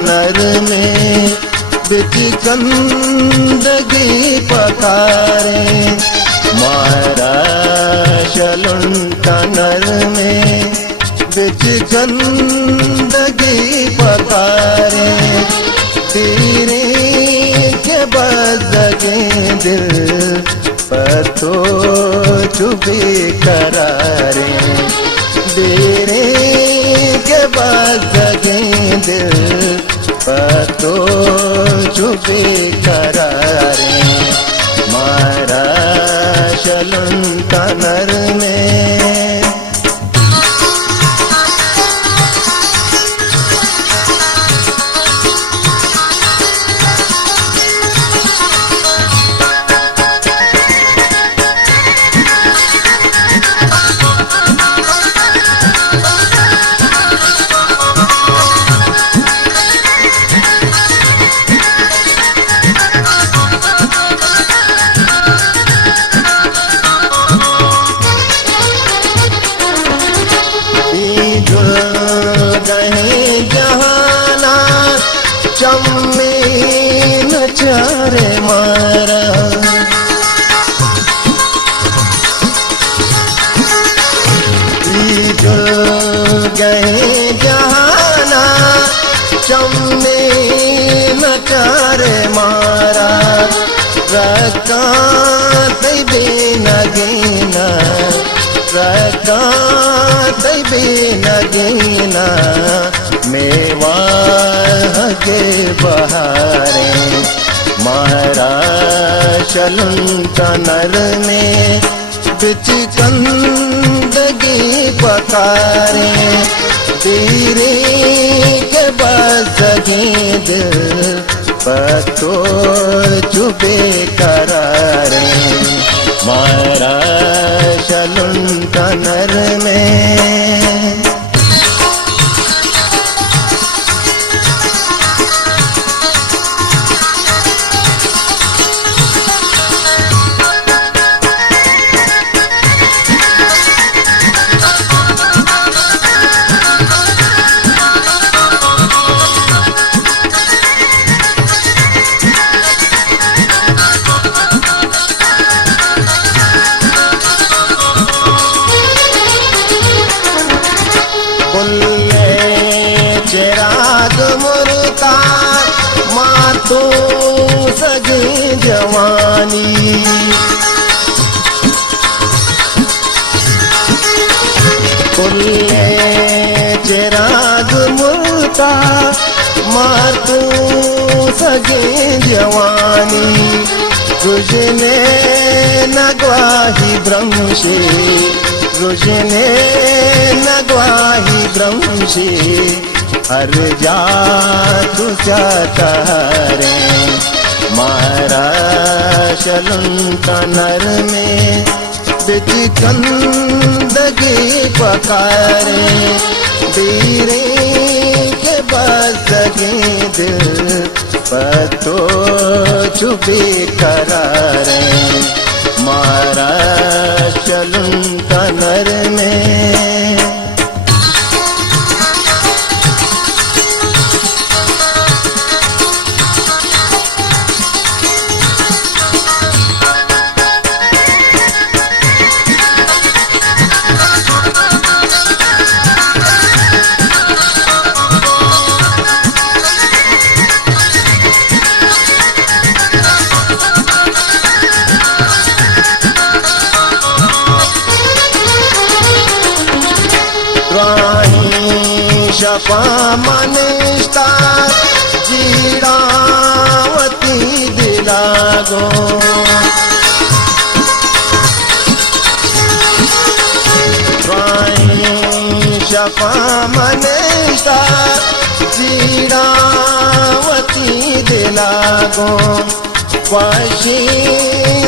नर में बिच गंदगी पकारे, मारा शलुंटा नर में बिच गंदगी पकारे, तेरे के बदगे दिल पर तो चुभी करारे, तेरे के बदगे दिल पर तो चुभी करारे, मारा शलुंटा नर में। चारे मारा जो गए जहाना चमने न चारे मारा, रका तैबे न गेना, रका तैबे न गेना, मेवा के बहारे, मारा शलुंटा नर में बिच गंदगी पकारे, तेरे के बदगे दिल पर तो चुभे करारे, मारा शलुंटा नर में। चिराग मुर्ता मातो सगे जवानी, कुल्ले चिराग मुर्ता मातो सगे जवानी, रुझने नगवाही ब्रह्मशे, रुझने नगवाही ब्रह्मशे, हर जा तुझा तारे, मारा शलुंटा नर में बिच गंदगी पकारे, तेरे के बदगे दिल पर तो चुभी करारे, मारा शलुंटा नर में। शपा मनिष्ठा जीरावती दिलागो, शफा मनेस्ता जीरावती दिलागो वशी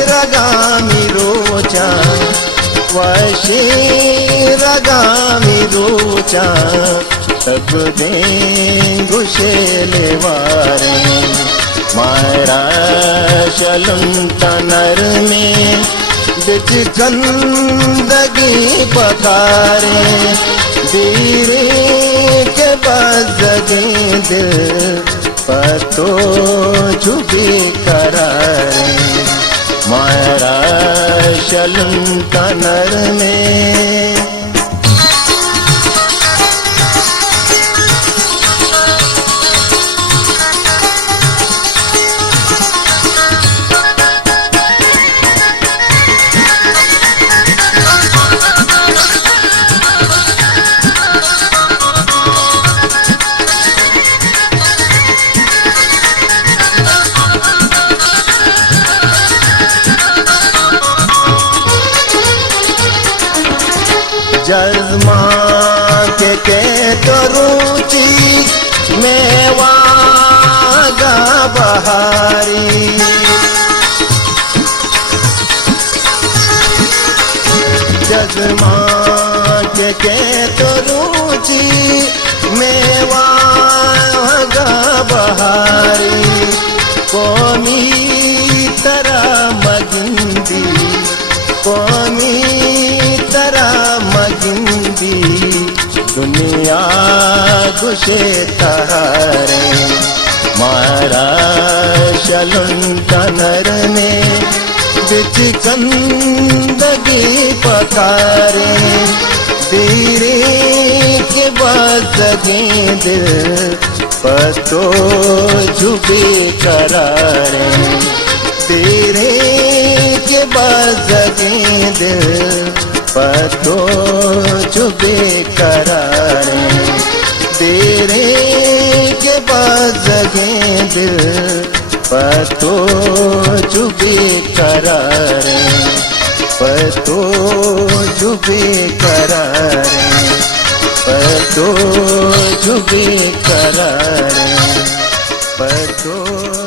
रगामी रोचा वशी रगामी रोचा तब दे घुशेले वारे मारा शलम तनर में बिच गंदगी पकारे दीरे के बजगे दिल पतो झुकी करारे मारा शलम तनर में जज्मा के तो रुचि मेवागा बहारी जज्मा के तो रुचि मेवागा बहारी कोनी तरह मगिंदी कोनी तरह मगिंदी दुनिया घुसे तहारे मारा शलन तनर में बिच गंदगी पकारे दीरे के बजगे दिल पतो झुके करारे दीरे के बजगे दिल पतो चुबे करारे तेरे के बजगे दिल पतो चुबे करारे पतो चुबे करारे पतो चुबे करारे पतो